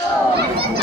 Oh,